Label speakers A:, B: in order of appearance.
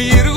A: Beautiful.